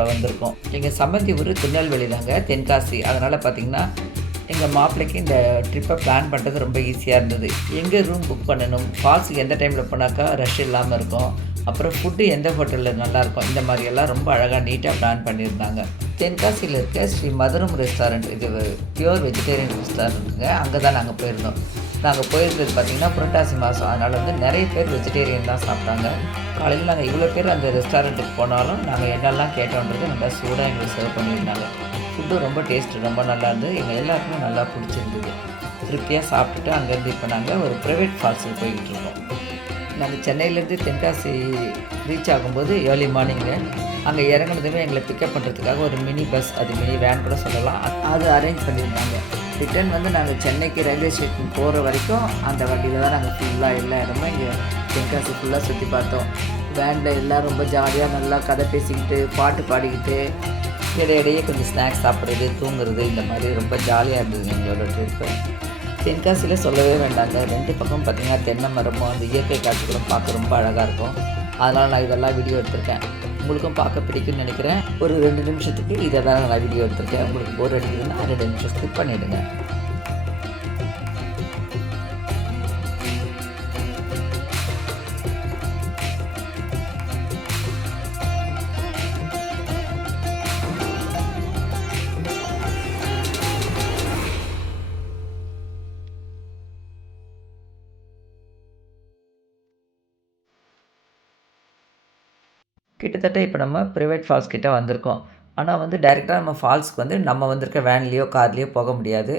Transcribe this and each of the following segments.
சாப்பிட வந்திருக்கோம். எங்கள் சம்மந்தி ஊர் திருநெல்வேலி தாங்க, தென்காசி. அதனால் பார்த்திங்கன்னா எங்கள் மாப்பிள்ளைக்கு இந்த ட்ரிப்பை பிளான் பண்ணுறது ரொம்ப ஈஸியாக இருந்தது. எங்கே ரூம் புக் பண்ணணும், ஃபால்ஸுக்கு எந்த டைமில் போனாக்கா ரஷ் இல்லாமல் இருக்கும், அப்புறம் ஃபுட்டு எந்த ஹோட்டலில் நல்லாயிருக்கும், இந்த மாதிரியெல்லாம் ரொம்ப அழகாக நீட்டாக பிளான் பண்ணியிருந்தாங்க. தென்காசியில் இருக்க ஸ்ரீ மதுரம் ரெஸ்டாரண்ட், இது பியூர் வெஜிடேரியன் ரெஸ்டாரண்ட்டுங்க. அங்கே தான் நாங்கள் போயிருந்தோம். நாங்கள் போயிருந்தது பார்த்திங்கன்னா புரட்டாசி மாதம். அதனால் வந்து நிறைய பேர் வெஜிடேரியன் தான் சாப்பிட்டாங்க. காலையில் நாங்கள் இவ்வளோ பேர் அந்த ரெஸ்டாரண்ட்டுக்கு போனாலும் நாங்கள் என்னெல்லாம் கேட்டோன்றது நல்லா சூடாக எங்களுக்கு சர்வ் பண்ணியிருந்தாங்க. ஃபுட்டு ரொம்ப டேஸ்ட்டு ரொம்ப நல்லா இருந்தது. எங்கள் எல்லாருக்குமே நல்லா பிடிச்சிருந்தது. திருப்தியாக சாப்பிட்டுட்டு அங்கேருந்து இப்போ நாங்கள் ஒரு ப்ரைவேட் ஃபால்ஸுக்கு போய்கிட்டு இருக்கோம். நாங்கள் சென்னையிலேருந்து தென்காசி ரீச் ஆகும்போது ஏர்லி மார்னிங்கு அங்கே இறங்குனதுமே எங்களை பிக்கப் பண்ணுறதுக்காக ஒரு மினி பஸ், அது மினி வேன் கூட சொல்லலாம், அது அரேஞ்ச் பண்ணியிருந்தாங்க. ரிட்டன் வந்து நாங்கள் சென்னைக்கு ரயில்வே ஸ்டேஷன் போகிற வரைக்கும் அந்த வண்டியில் தான் நாங்கள் ஃபுல்லாக எல்லா இடமும் இங்கே தென்காசி ஃபுல்லாக சுற்றி பார்த்தோம். வேனில் எல்லாம் ரொம்ப ஜாலியாக நல்லா கதை பேசிக்கிட்டு பாட்டு பாடிக்கிட்டு இடையிடையே கொஞ்சம் ஸ்நாக்ஸ் சாப்பிட்றது, தூங்குறது, இந்த மாதிரி ரொம்ப ஜாலியாக இருந்தது எங்களோட ட்ரிப்பு. தென்காசியில் சொல்லவே வேண்டாங்க. 2 பக்கம் பார்த்திங்கன்னா தென்னை மரமும் அந்த இயற்கை காட்சிகளும் பார்க்க ரொம்ப அழகாக இருக்கும். அதனால் நான் இதெல்லாம் வீடியோ எடுத்திருக்கேன். உங்களுக்கும் பார்க்க பிடிக்கும்னு நினைக்கிறேன். ஒரு 2 நிமிஷத்துக்கு இதை தான் நான் வீடியோ எடுத்திருக்கேன். உங்களுக்கு போர் அடிக்குதுன்னா 2 நிமிஷம் ஸ்கிப் பண்ணிவிடுங்க. கிட்டத்தட்ட இப்போ நம்ம ப்ரைவேட் ஃபால்ஸ் கிட்டே வந்திருக்கோம். ஆனால் வந்து டைரெக்டாக நம்ம ஃபால்ஸ்க்கு வந்து நம்ம வந்திருக்க வேன்லேயோ கார்லேயோ போக முடியாது.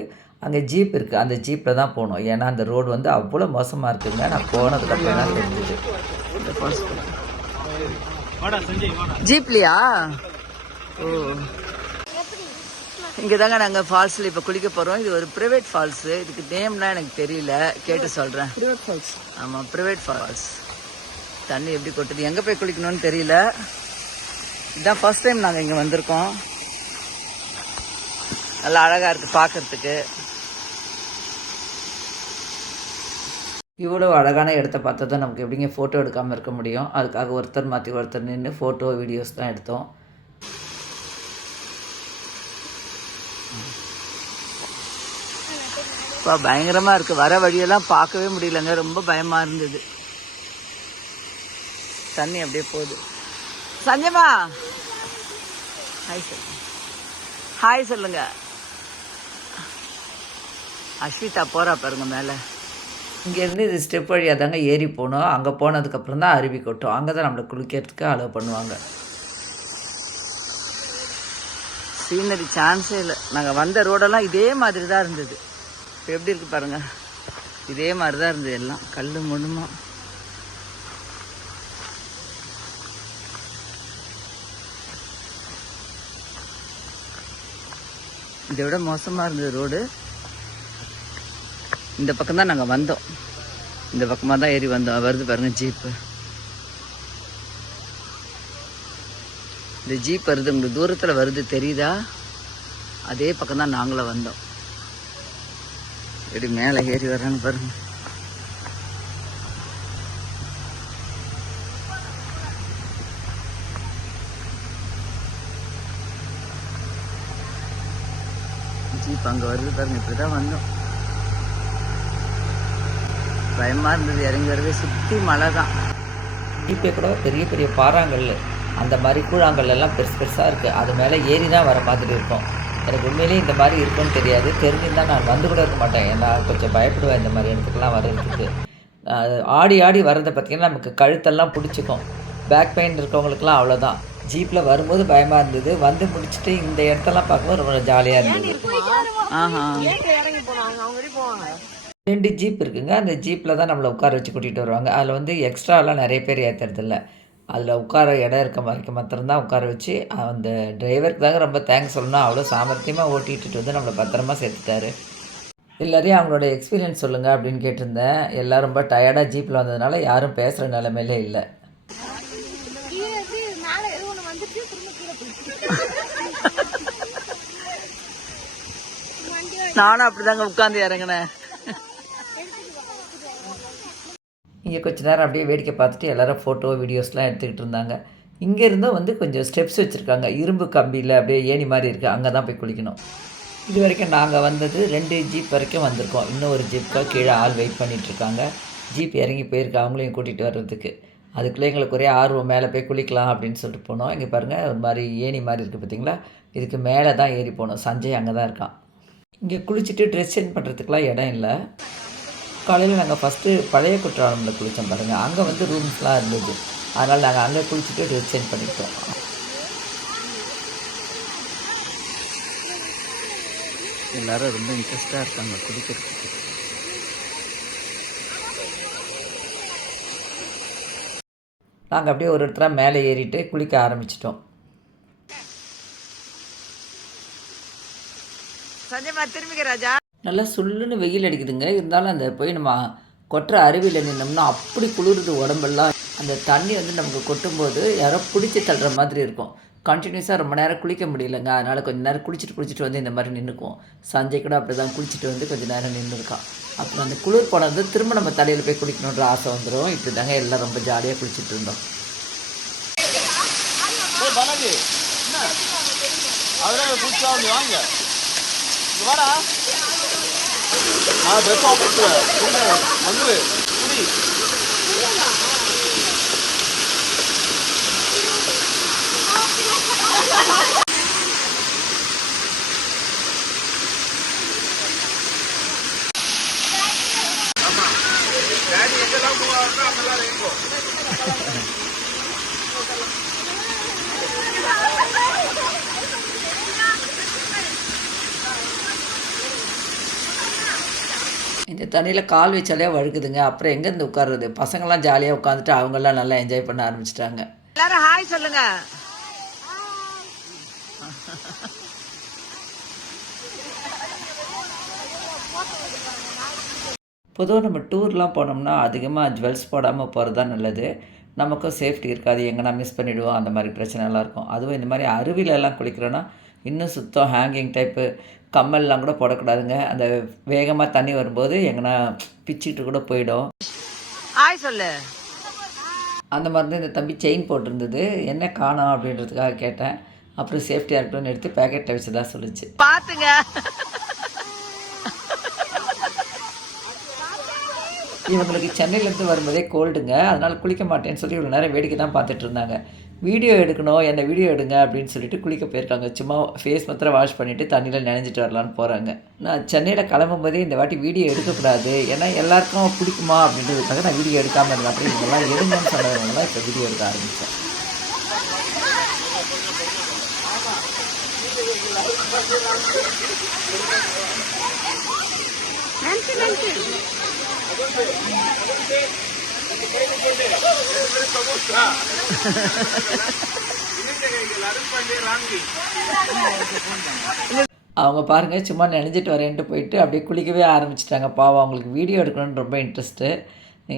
அங்கே ஜீப் இருக்குது, அந்த ஜீப்பில் தான் போகணும். ஏன்னா அந்த ரோடு வந்து அவ்வளோ மோசமாக இருக்குதுங்க. நான் போனதுக்கப்புறம் தான் தெரிஞ்சுது. ஜீப்லையா? ஓ, இங்கே தாங்க நாங்கள் ஃபால்ஸில் இப்போ குளிக்க போகிறோம். இது ஒரு ப்ரைவேட் ஃபால்ஸு. இதுக்கு நேம்லாம் எனக்கு தெரியல, கேட்டு சொல்கிறேன். Private falls. ஆமாம், ப்ரைவேட் ஃபால்ஸ். தண்ணி எப்படி கொட்டுது, எங்கே போய் குளிக்கணும்னு தெரியல. இதுதான் ஃபர்ஸ்ட் டைம் நாங்கள் இங்கே வந்திருக்கோம். நல்லா அழகாக இருக்குது பார்க்குறதுக்கு. இவ்வளோ அழகான இடத்த பார்த்தா தான் நமக்கு எப்படிங்க ஃபோட்டோ எடுக்காமல் இருக்க முடியும். அதுக்காக ஒருத்தர் மாற்றி ஒருத்தர் நின்று ஃபோட்டோ வீடியோஸ் தான் எடுத்தோம். இப்போ பயங்கரமாக இருக்குது. வர வழியெல்லாம் பார்க்கவே முடியலங்க, ரொம்ப பயமாக இருந்தது. தண்ணி அப்படியே போகுது. சஞ்சமா ஹாய் சொல்லு, ஹாய் சொல்லுங்க. அஸ்விதா போகிறா பாருங்க மேலே. இங்கேருந்து இது ஸ்டெப் வழியாக தாங்க ஏறி போனோம். அங்கே போனதுக்கப்புறம் தான் அருவி கொட்டும். அங்கே தான் நம்மளை குளிக்கிறதுக்கு அலோவ் பண்ணுவாங்க. சீனரி சான்ஸே இல்லை. நாங்கள் வந்த ரோடெல்லாம் இதே மாதிரி தான் இருந்தது. இப்போ எப்படி இருக்குது பாருங்கள், இதே மாதிரி தான் இருந்தது. எல்லாம் கல் மண்ணுமா. இதை விட மோசமாக இருந்தது ரோடு. இந்த பக்கம் தான் நாங்கள் வந்தோம். இந்த பக்கமாக தான் ஏறி வந்தோம். வருது பாருங்கள் ஜீப்பு. இந்த ஜீப் வருது, உங்களுக்கு தூரத்தில் வருது தெரியுதா? அதே பக்கம் தான் நாங்களும் வந்தோம். எப்படி மேலே ஏறி வர்றான்னு பாருங்க. ஜீப் அங்கே வருது பாருங்க. இப்படி தான் வந்தோம். பயமாக இருந்தது இறங்கி வரவே. சுற்றி மழை தான். ஜீப்பே கூட பெரிய பெரிய பாறாங்கல், அந்த மாதிரி கூழாங்கல் எல்லாம் பெருசு பெருசாக இருக்குது. அது மேலே ஏறி தான் வர மாதிரி இருக்கும். எனக்கு உண்மையிலேயே இந்த மாதிரி இருக்குன்னு தெரியாது. தெரிஞ்சுருந்தால் நான் வந்து கூட இருக்க மாட்டேன். ஏன்னா கொஞ்சம் பயப்படுவேன் இந்த மாதிரி இடத்துக்குலாம் வர்றதுக்கு. ஆடி ஆடி வர்றதை பார்த்திங்கன்னா நமக்கு கழுத்தெல்லாம் பிடிச்சிக்கும். பேக் பெயின் இருக்கவங்களுக்குலாம் அவ்வளோதான். ஜீப்பில் வரும்போது பயமாக இருந்தது. வந்து முடிச்சுட்டு இந்த இடத்தெல்லாம் பார்க்கும்போது ரொம்ப ஜாலியாக இருந்தது. 2 ஜீப் இருக்குங்க. அந்த ஜீப்பில் தான் நம்மளை உட்கார வச்சு கூட்டிகிட்டு வருவாங்க. அதில் வந்து எக்ஸ்ட்ராலாம் நிறைய பேர் ஏற்றுறதில்ல. அதில் உட்கார இடம் இருக்க மாதிரி மாத்திரம்தான் உட்கார வச்சு. அந்த டிரைவருக்கு தாங்க ரொம்ப தேங்க்ஸ் சொல்லணும். அவ்வளோ சாமர்த்தியமாக ஓட்டிகிட்டு வந்து நம்மளை பத்திரமா சேர்த்துட்டாரு. எல்லோரையும் அவங்களோட எக்ஸ்பீரியன்ஸ் சொல்லுங்கள் அப்படின்னு கேட்டிருந்தேன். எல்லோரும் ரொம்ப டயர்டாக ஜீப்பில் வந்ததுனால யாரும் பேசுகிற நிலைமையிலே இல்லை. நானும் அப்படிதாங்க உட்காந்து இறங்கினேன். இங்கே கொஞ்ச நேரம் அப்படியே வேடிக்கை பார்த்துட்டு எல்லோரும் ஃபோட்டோ வீடியோஸ்லாம் எடுத்துக்கிட்டு இருந்தாங்க. இங்கேருந்தும் வந்து கொஞ்சம் ஸ்டெப்ஸ் வச்சுருக்காங்க, இரும்பு கம்பியில் அப்படியே ஏணி மாதிரி இருக்குது, அங்கே தான் போய் குளிக்கணும். இது வரைக்கும் நாங்கள் வந்தது 2 ஜீப் வரைக்கும் வந்திருக்கோம். இன்னும் ஒரு ஜீப்புக்காக கீழே ஆள் வெயிட் பண்ணிகிட்ருக்காங்க. ஜீப் இறங்கி போயிருக்கு அவங்களையும் கூட்டிகிட்டு வர்றதுக்கு. அதுக்குள்ளே எங்களுக்கு ஒரே ஆர்வம், மேலே போய் குளிக்கலாம் அப்படின்னு சொல்லிட்டு போனோம். இங்கே பாருங்கள், ஒரு மாதிரி ஏணி மாதிரி இருக்குது பார்த்தீங்களா, இதுக்கு மேலே தான் ஏறி போகணும். சஞ்சய் அங்கே தான் இருக்கான். இங்கே குளிச்சுட்டு ட்ரெஸ் சேஞ்ச் பண்ணுறதுக்குலாம் இடம் இல்லை. காலையில் நாங்கள் ஃபஸ்ட்டு பழைய குற்றாலமில் குளித்தோம் பாருங்கள், அங்கே வந்து ரூம்ஸ்லாம் இருந்தது. அதனால் நாங்கள் அங்கே குளிச்சுட்டு ட்ரெஸ் சேஞ்ச் பண்ணிக்கிட்டோம். எல்லோரும் ரொம்ப இன்ட்ரெஸ்டாக இருக்காங்க குளிக்கிறதுக்கு. நாங்கள் அப்படியே ஒரு இடத்துல மேலே ஏறிட்டு குளிக்க ஆரம்பிச்சிட்டோம். சஞ்சய்மா திரும்பிக்க ராஜா. நல்லா சுள்ளுன்னு வெயில் அடிக்குதுங்க. இருந்தாலும் அந்த போய் நம்ம கொட்டுற அருவியில் நின்னோம்னா அப்படி குளிருது உடம்பெல்லாம். அந்த தண்ணி வந்து நமக்கு கொட்டும்போது யாரோ பிடிச்சி தள்ளுற மாதிரி இருக்கும். கண்டினியூஸாக ரொம்ப நேரம் குளிக்க முடியலைங்க. அதனால் கொஞ்சம் நேரம் குளிச்சுட்டு வந்து இந்த மாதிரி நின்றுக்குவோம். சஞ்சய் கூட அப்படி தான் குளிச்சுட்டு வந்து கொஞ்சம் நேரம் நின்றுருக்கான். அப்புறம் அந்த குளிர் போனது திரும்ப நம்ம தலையில் போய் குளிக்கணுன்ற ஆசை வந்துடும். இப்படி தாங்க எல்லாம் ரொம்ப ஜாலியாக குளிச்சுட்டு இருந்தோம். இந்த தண்ணியில் கால் வச்சாலே வழுக்குதுங்க. அப்புறம் எங்கேருந்து உட்கார்றது? பசங்கள்லாம் ஜாலியாக உட்காந்துட்டு அவங்கெல்லாம் நல்லா என்ஜாய் பண்ண ஆரம்பிச்சிட்டாங்க. எல்லாரும் ஹாய் சொல்லுங்க. பொதுவாக நம்ம டூர்லாம் போனோம்னா அதிகமாக ஜுவல்ஸ் போடாமல் போகிறது தான் நல்லது. நமக்கும் சேஃப்டி இருக்காது, எங்கன்னா மிஸ் பண்ணிவிடுவோம், அந்த மாதிரி பிரச்சனைலாம் இருக்கும். அதுவும் இந்த மாதிரி அருவிலெல்லாம் குளிக்கிறோன்னா இன்னும் சுத்தம் ஹேங்கிங் டைப்பு கம்மல்லாம் கூட போடக்கூடாதுங்க. அந்த வேகமாக தண்ணி வரும்போது எங்கன்னா பிச்சுக்கிட்டு கூட போயிடும். ஹாய் சொல்லு. அந்த மாதிரி தான் இந்த தம்பி செயின் போட்டிருந்தது, என்ன காணோம் அப்படின்றதுக்காக கேட்டேன். அப்புறம் சேஃப்டியாக இருக்கணும்னு எடுத்து பேக்கெட்டில் வச்சதா சொல்லிச்சு. பார்த்துங்க. இவங்களுக்கு சென்னையிலேருந்து வரும்போதே கோல்டுங்க, அதனால் குளிக்க மாட்டேன்னு சொல்லி இவ்வளோ நேரம் வேடிக்கை தான் பார்த்துட்டு இருந்தாங்க. வீடியோ எடுக்கணும், என்னை வீடியோ எடுங்க அப்படின்னு சொல்லிட்டு குளிக்க போயிருக்காங்க. சும்மா ஃபேஸ் மாத்திரம் வாஷ் பண்ணிவிட்டு தண்ணியில் நனைஞ்சிட்டு வரலான்னு போகிறாங்க. நான் சென்னையில் கிளம்பும்போதே இந்த வாட்டி வீடியோ எடுக்கக்கூடாது, ஏன்னா எல்லாருக்கும் பிடிக்குமா அப்படின்றதுக்காக நான் வீடியோ எடுக்காமல் இருந்தேன். அப்படி இவங்கெல்லாம் எடுங்கன்னு சொன்னவங்களாம் இப்போ வீடியோ எடுக்க ஆரம்பித்தேன். அவங்க பாருங்க, சும்மா நினைஞ்சிட்டு வரேன்ட்டு போயிட்டு அப்படியே குளிக்கவே ஆரம்பிச்சிட்டாங்க. பாவம், அவங்களுக்கு வீடியோ எடுக்கணும்னு ரொம்ப இன்ட்ரெஸ்ட்டு.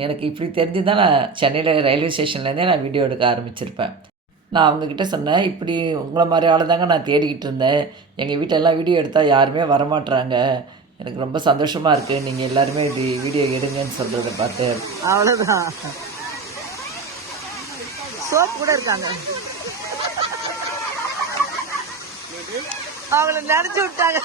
எனக்கு இப்படி தெரிஞ்சு தான் நான் சென்னையில் ரயில்வே ஸ்டேஷன்லேருந்தே நான் வீடியோ எடுக்க ஆரம்பிச்சிருப்பேன். நான் அவங்கக்கிட்ட சொன்னேன், இப்படி உங்களை மாதிரி ஆளை தாங்க நான் தேடிக்கிட்டு இருந்தேன். எங்கள் வீட்டிலலாம் வீடியோ எடுத்தால் யாருமே வரமாட்றாங்க. எனக்கு ரொம்ப சந்தோஷமாக இருக்குது, நீங்கள் எல்லாருமே இப்படி வீடியோ எடுங்கன்னு சொல்கிறத பார்த்து. அவ்வளோதான். சோப் கூட இருக்காங்க. அவங்கள நினைச்சு விட்டாங்க.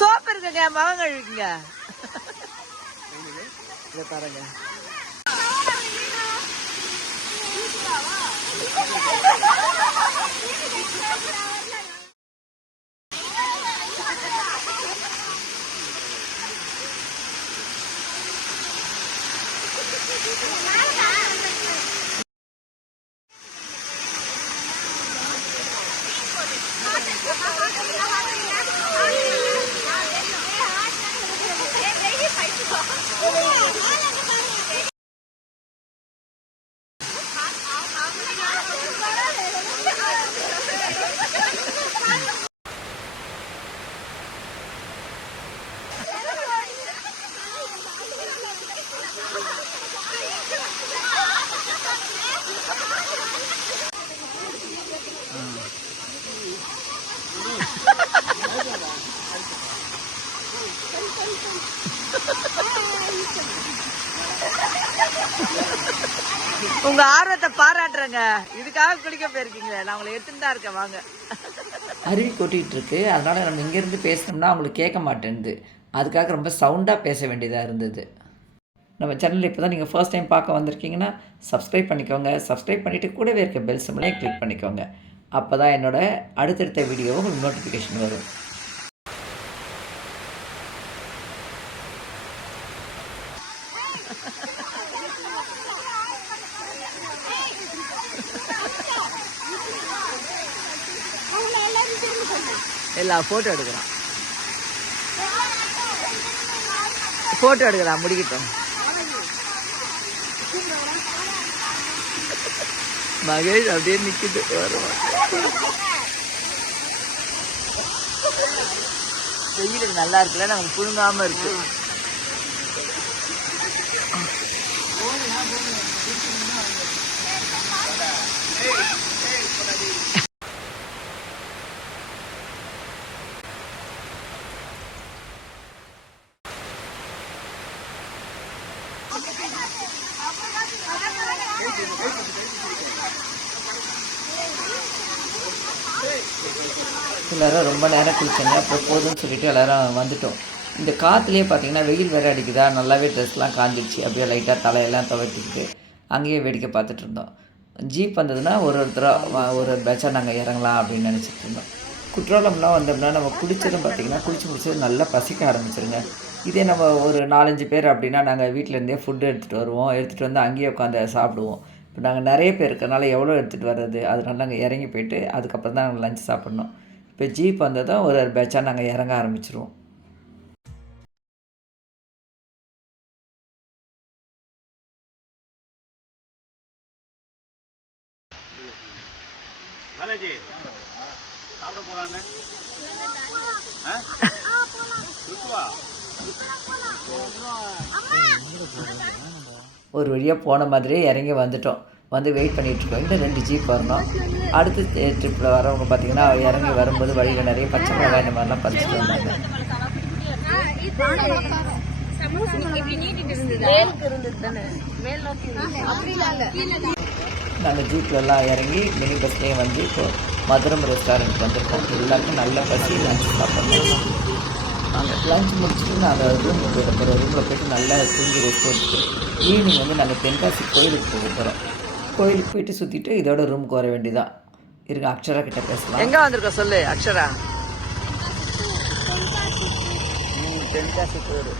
சோப்பு இருக்குங்க, மகன் கழுவிக்குங்க. இதை பாருங்க. உங்க ஆர்வத்தை பாராட்டுறேங்க. இதுக்காக குளிக்க போயிருக்கீங்களே. நான் உங்களை எடுத்துட்டு தான் இருக்கேன், வாங்க. அருவி கொட்டிகிட்டு இருக்கு. அதனால் நம்ம இங்கேருந்து பேசினோம்னா அவங்களுக்கு கேட்க மாட்டேன்து. அதுக்காக ரொம்ப சவுண்டாக பேச வேண்டியதாக இருந்தது. நம்ம சேனலில் இப்போ தான் நீங்கள் ஃபர்ஸ்ட் டைம் பார்க்க வந்திருக்கீங்கன்னா சப்ஸ்கிரைப் பண்ணிக்கோங்க. சப்ஸ்கிரைப் பண்ணிவிட்டு கூடவே இருக்க பெல் சிம்பளையும் கிளிக் பண்ணிக்கோங்க. அப்போ தான் என்னோடய அடுத்தடுத்த வீடியோ உங்களுக்கு நோட்டிஃபிகேஷன் வரும். எல்லா ஃபோட்டோ எடுக்கிறான். ஃபோட்டோ எடுக்கிறான், முடிக்கட்டும். மகேஷ் அப்படியே நிக்குது. வெயில் நல்லா இருக்குல்ல, நமக்கு புழுங்காம இருக்கு. எல்லோரும் ரொம்ப நேரம் குளிச்சாங்க. அப்புறம் போதும்னு சொல்லிவிட்டு எல்லோரும் வந்துட்டோம். இந்த காற்றுலேயே பார்த்தீங்கன்னா வெயில் வேறு அடிக்குதா, நல்லாவே ட்ரெஸ்லாம் காஞ்சிடுச்சு. அப்படியே லைட்டாக தலையெல்லாம் துவைச்சிக்கிட்டு அங்கேயே வேடிக்கை பார்த்துட்டு இருந்தோம். ஜீப் வந்ததுன்னா ஒருத்தராக ஒரு பேட்சாக நாங்கள் இறங்கலாம் அப்படின்னு நினச்சிட்டு இருந்தோம். குற்றாலம்லாம் வந்தோம்னா நம்ம குளிச்சதும் பார்த்திங்கன்னா குளிச்சு முடிச்சது நல்லா பசிக்க ஆரம்பிச்சிருங்க. இதே நம்ம ஒரு 4-5 பேர் அப்படின்னா நாங்கள் வீட்டிலேருந்தே ஃபுட்டு எடுத்துகிட்டு வருவோம். எடுத்துகிட்டு வந்து அங்கேயே உட்காந்து சாப்பிடுவோம். இப்போ நாங்கள் நிறைய பேர் இருக்கிறனால எவ்வளோ எடுத்துகிட்டு வர்றது, அதனால நாங்கள் இறங்கி போயிட்டு அதுக்கப்புறம் தான் நாங்கள் லஞ்ச் சாப்பிட்ணும். இப்போ ஜீப் வந்ததும் ஒரு பேட்சாக நாங்கள் இறங்க ஆரம்பிச்சிருவோம். ஒரு வழியாக போன மாதிரியே இறங்கி வந்துட்டோம். வந்து வெயிட் பண்ணிகிட்ருக்கோம். இன்னும் 2 ஜீப் வரணும். அடுத்த ட்ரிப்பில் வரவங்க பார்த்திங்கன்னா இறங்கி வரும்போது வழியில் நிறைய பச்சை மிளகாய் இந்த மாதிரிலாம் பறிச்சுட்டு வந்தாங்க. நாங்கள் ஜீப்லலாம் இறங்கி மினி பஸ்லேயே வந்து இப்போ மதுரம் ரெஸ்டாரண்ட் வந்திருக்கோம். எல்லாருக்கும் நல்ல பசி லஞ்ச் சாப்பிட்ணும். நாங்கள் லஞ்ச் முடிச்சுட்டு நாங்கள் ரூமுக்கு போயிட போகிறோம். ரூமில் போய்ட்டு நல்லா தூங்கி ரெஸ்ட் எடுத்துட்டு ஈவினிங் வந்து நாங்கள் தென்காசி கோயிலுக்கு போக போகிறோம். கோயிலுக்கு போயிட்டு சுற்றிட்டு இதோட ரூமுக்கு வர வேண்டியதான். இருங்க, அக்ஷரா கிட்ட பேசலாம். எங்க வந்திருக்க சொல்லு அக்ஷரா. தென்காசி கோயில்.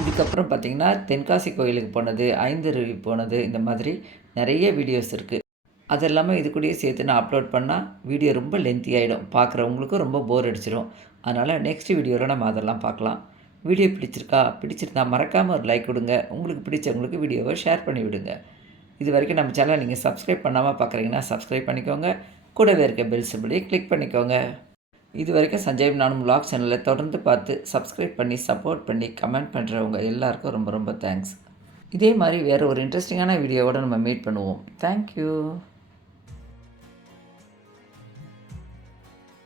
இதுக்கப்புறம் பார்த்திங்கன்னா தென்காசி கோயிலுக்கு போனது, ஐந்தருவி போனது, இந்த மாதிரி நிறைய வீடியோஸ் இருக்குது. அது எல்லாமே இது கூடயே சேர்த்து நான் அப்லோட் பண்ணால் வீடியோ ரொம்ப லென்த்தி ஆகிடும். பார்க்குறவங்களுக்கும் ரொம்ப போர் அடிச்சிடும். அதனால் நெக்ஸ்ட் வீடியோவில் நம்ம அதெல்லாம் பார்க்கலாம். வீடியோ பிடிச்சிருந்தா மறக்காமல் ஒரு லைக் கொடுங்க. உங்களுக்கு பிடிச்சவங்களுக்கு வீடியோவை ஷேர் பண்ணி விடுங்க. இது வரைக்கும் நம்ம சேனலை நீங்கள் சப்ஸ்கிரைப் பண்ணாமல் பார்க்குறீங்கன்னா சப்ஸ்கிரைப் பண்ணிக்கோங்க. கூடவே இருக்க பெல் சிம்பிளையே கிளிக் பண்ணிக்கோங்க. இது வரைக்கும் சஞ்சய் நானும் vlog சேனலை தொடர்ந்து பார்த்து சப்ஸ்கிரைப் பண்ணி சப்போர்ட் பண்ணி கமெண்ட் பண்ணுறவங்க எல்லாருக்கும் ரொம்ப ரொம்ப தேங்க்ஸ். இதே மாதிரி வேறு ஒரு இன்ட்ரெஸ்டிங்கான வீடியோவோடு நம்ம மீட் பண்ணுவோம். தேங்க்யூ.